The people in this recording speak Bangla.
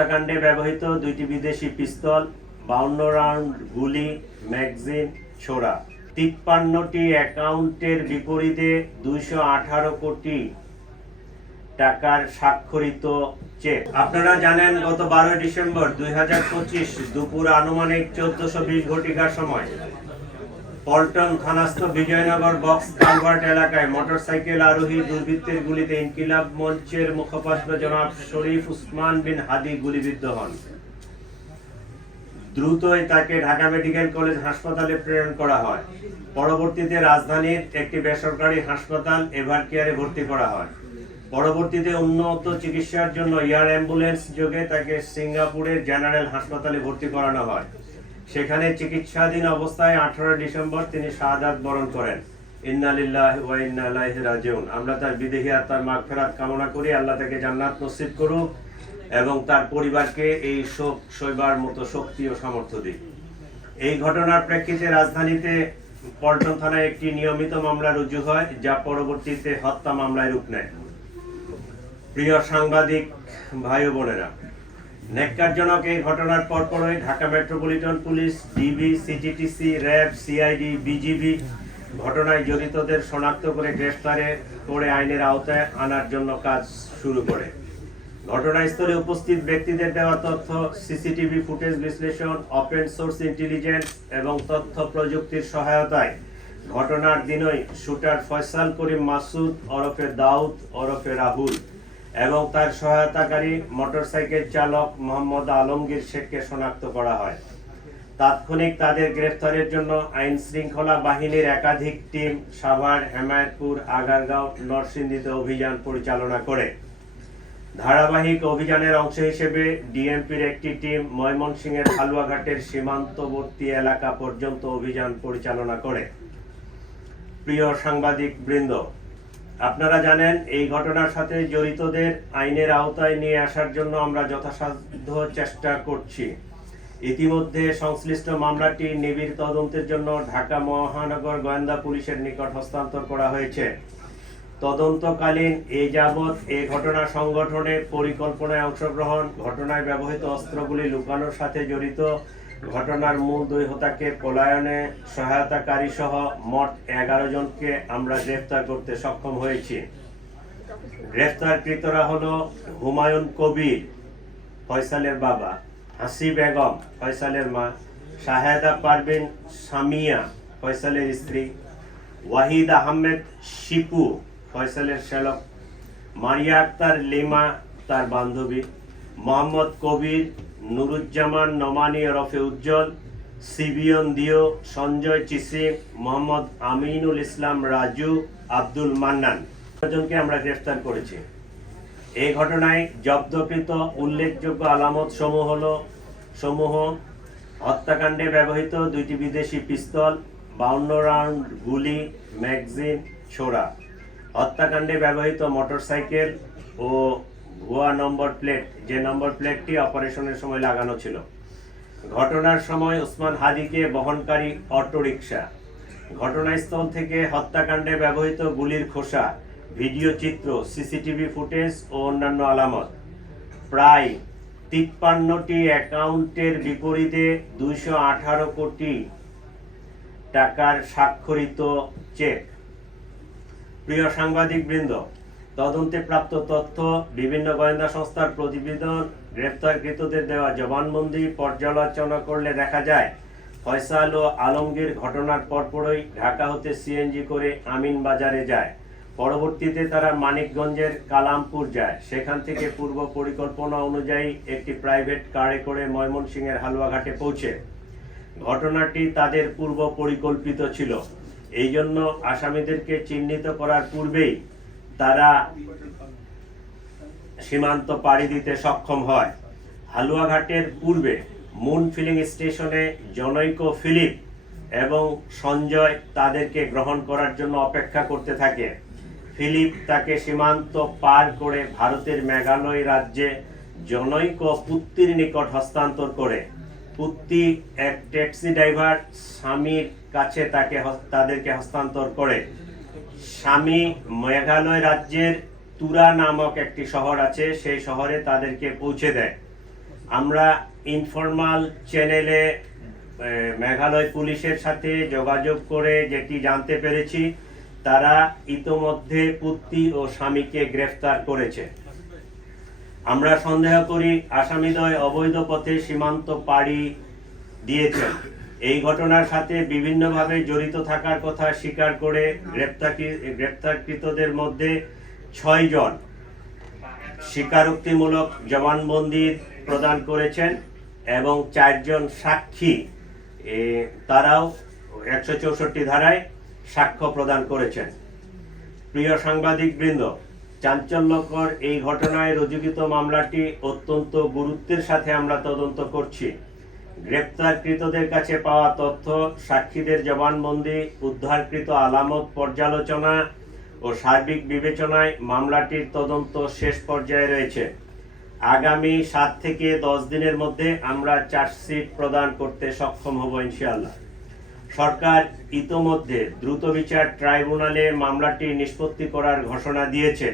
হত্যাকাণ্ডে ব্যবহৃত 2টি বিদেশি পিস্তল, 52 রাউন্ড গুলি, ম্যাগাজিন, ছোরা, 53টি অ্যাকাউন্টের বিপরীতে 218 কোটি টাকার স্বাক্ষরিত চেক। আপনারা জানেন গত 12 ডিসেম্বর 2025 দুপুর আনুমানিক 14:20 ঘটিকার সময় পল্টন থানাস্থ বিজয়নগর বক্স কালভার্ট এলাকায় মোটরসাইকেল আরোহী দুর্বৃত্তের গুলিতে ইনকিলাব মঞ্চের মুখপাত্র জনাব শরীফ উসমান বিন হাদি গুলিবিদ্ধ হন। দ্রুতই তাকে ঢাকা মেডিকেল কলেজ হাসপাতালে প্রেরণ করা হয়। পরবর্তীতে রাজধানীর একটি বেসরকারি হাসপাতাল এভারকেয়ারে ভর্তি করা হয়। পরবর্তীতে উন্নত চিকিৎসার জন্য এয়ার অ্যাম্বুলেন্স যোগে তাকে সিঙ্গাপুরের জেনারেল হাসপাতালে ভর্তি করানো হয়। সেখানে চিকিৎসাধীন অবস্থায় 18 ডিসেম্বর তিনি শাহাদাত বরণ করেন। ইন্না লিল্লাহি ওয়া ইন্না ইলাইহি রাজিউন। আমরা তার বিদেহী আত্মার মাগফিরাত কামনা করি, আল্লাহ তাকে জান্নাত নসিব করুক এবং তার পরিবারকে এই শোক সইবার মতো শক্তি ও সামর্থ্য দিক। এই ঘটনার প্রেক্ষিতে রাজধানীতে পল্টন থানায় একটি নিয়মিত মামলা রুজু হয়, যা পরবর্তীতে হত্যা মামলায় রূপ নেয়। প্রিয় সাংবাদিক ভাই ও বোনেরা, ন্যাক্কারজনক এই ঘটনার পরপরই Dhaka metropolitan police, DB, CTTC, RAB, CID, BGB ঘটনায় জড়িতদের শনাক্ত করে গ্রেফতারে করে আইনের আওতায় আনার জন্য কাজ শুরু করে। ঘটনাস্থলে উপস্থিত ব্যক্তিদের দেওয়া তথ্য, সিসিটিভি ফুটেজ বিশ্লেষণ, ওপেন সোর্স ইন্টেলিজেন্স এবং তথ্য প্রযুক্তির সহায়তায় ঘটনার দিনই শুটার ফয়সাল করিম মাসুদ ওরফে দাউদ ওরফে রাহুল এবং তার সহায়তাকারী মোটরসাইকেল চালক মোহাম্মদ আলমগীর শেখকে শনাক্ত করা হয়। তাৎক্ষণিক তাদের গ্রেফতারের জন্য আইন শৃঙ্খলা বাহিনীর একাধিক টিম সাভার, হেমায়েতপুর, আগারগাঁও, নরসিংদীতে অভিযান পরিচালনা করে। ধারাবাহিক অভিযানের অংশ হিসেবে ডিএমপির একটি টিম ময়মনসিংহের হালুয়াঘাটের সীমান্তবর্তী এলাকা পর্যন্ত অভিযান পরিচালনা করে। প্রিয় সাংবাদিক বৃন্দ, আপনারা জানেন এই ঘটনার সাথে জড়িতদের আইনের আওতায় নিয়ে আসার জন্য আমরা যথাসাধ্য চেষ্টা করছি। ইতিমধ্যে সংশ্লিষ্ট মামলাটি নিবিড় তদন্তের জন্য ঢাকা মহানগর গোয়েন্দা পুলিশের নিকট হস্তান্তর করা হয়েছে। তদন্তকালীন এ যাবৎ এ ঘটনা সংগঠনে পরিকল্পনায় অংশগ্রহণ, ঘটনায় ব্যবহৃত অস্ত্রগুলি লুকানোর সাথে জড়িত, ঘটনার মূল 2 হোতাকে পলায়নে সহায়তাকারী সহ মোট 11 জনকে আমরা গ্রেফতার করতে সক্ষম হয়েছি। গ্রেফতারকৃতরা হলো হুমায়ুন কবির, ফয়সালের বাবা, হাসি বেগম, ফয়সালের মা, শাহেদা পারভিন সামিয়া, ফয়সালের স্ত্রী, ওয়াহিদ আহমেদ শিপু, ফয়সালের শ্যালক, মারিয়া আক্তার লিমা, তার বান্ধবী, মোহাম্মদ কবির, নুরুজ্জামান নমানি ওরফে উজ্জ্বল, সিবিয়ন দিও, সঞ্জয় চিসিম, মোহাম্মদ আমিনুল ইসলাম রাজু, আব্দুল মান্নান জনকে আমরা গ্রেফতার করেছি। এই ঘটনায় জব্দকৃত উল্লেখযোগ্য আলামত সমূহ হত্যাকাণ্ডে ব্যবহৃত 2টি বিদেশি পিস্তল, 52 রাউন্ড গুলি, ম্যাগাজিন, ছোরা, হত্যাকাণ্ডে ব্যবহৃত মোটরসাইকেল ও ভুয়া নম্বর প্লেট, যে নম্বর প্লেটটি অপারেশনের সময় লাগানো ছিল। ঘটনার সময় ওসমান হাদিকে বহনকারী অটোরিকশা, ঘটনাস্থল থেকে হত্যাকাণ্ডে ব্যবহৃত গুলির খোসা, ভিডিও চিত্র, সিসিটিভি ফুটেজ ও অন্যান্য আলামত। প্রায় 53টি অ্যাকাউন্টের বিপরীতে 218 কোটি টাকার স্বাক্ষরিত চেক। প্রিয় সাংবাদিক বৃন্দ, তদন্তে প্রাপ্ত তথ্য, বিভিন্ন গোয়েন্দা সংস্থার প্রতিবেদন, গ্রেফতারকৃতদের দেওয়া জবানবন্দি পর্যালোচনা করলে দেখা যায় ফয়সাল ও আলমগীর ঘটনার পরপরই ঢাকা হতে সিএনজি করে আমিন বাজারে যায়। পরবর্তীতে তারা মানিকগঞ্জের কালামপুর যায়। সেখান থেকে পূর্ব পরিকল্পনা অনুযায়ী একটি প্রাইভেট কারে করে ময়মনসিংহের হালুয়াঘাটে পৌঁছে। ঘটনাটি তাদের পূর্ব পরিকল্পিত ছিল। এই জন্য আসামিদেরকে চিহ্নিত করার পূর্বেই তারা সীমান্ত পাড়ি দিতে সক্ষম হয়। হালুয়াঘাটের পূর্বে মুন ফিলিং স্টেশনে জনৈক ফিলিপ এবং সঞ্জয় তাদেরকে গ্রহণ করার জন্য অপেক্ষা করতে থাকে। ফিলিপ তাকে সীমান্ত পার করে ভারতের মেঘালয় রাজ্যে জনৈক পুত্তির নিকট হস্তান্তর করে। পুত্তি এক ট্যাক্সি ড্রাইভার স্বামীর কাছে তাদেরকে হস্তান্তর করে। স্বামী মেঘালয় রাজ্যের তুরা নামক একটি শহর আছে, সেই শহরে তাদেরকে পৌঁছে দেয়। আমরা ইনফরমাল চ্যানেলে মেঘালয় পুলিশের সাথে যোগাযোগ করে যেটি জানতে পেরেছি, তারা ইতোমধ্যে পুত্রী ও স্বামীকে গ্রেফতার করেছে। আমরা সন্দেহ করি আসামিদ্বয় অবৈধ পথে সীমান্ত পাড়ি দিয়েছেন। এই ঘটনার সাথে বিভিন্নভাবে জড়িত থাকার কথা স্বীকার করে গ্রেপ্তারকৃতদের মধ্যে 6 জন স্বীকারোক্তিমূলক জবানবন্দি প্রদান করেছেন এবং 4 জন সাক্ষী তারাও 164 ধারায় সাক্ষ্য প্রদান করেছেন। প্রিয় সাংবাদিক বৃন্দ, চাঞ্চল্যকর এই ঘটনায় রুজুকৃত মামলাটি অত্যন্ত গুরুত্বের সাথে আমরা তদন্ত করছি। গ্রেপ্তারকৃতদের কাছে পাওয়া তথ্য, সাক্ষীদের জবানবন্দি, উদ্ধারকৃত আলামত পর্যালোচনা ও সার্বিক বিবেচনায় মামলাটির তদন্ত শেষ পর্যায়ে রয়েছে। আগামী 7 থেকে 10 দিনের মধ্যে আমরা চার্জশিট প্রদান করতে সক্ষম হব ইনশাআল্লাহ। সরকার ইতোমধ্যে দ্রুত বিচার ট্রাইব্যুনালে মামলাটি নিষ্পত্তি করার ঘোষণা দিয়েছে।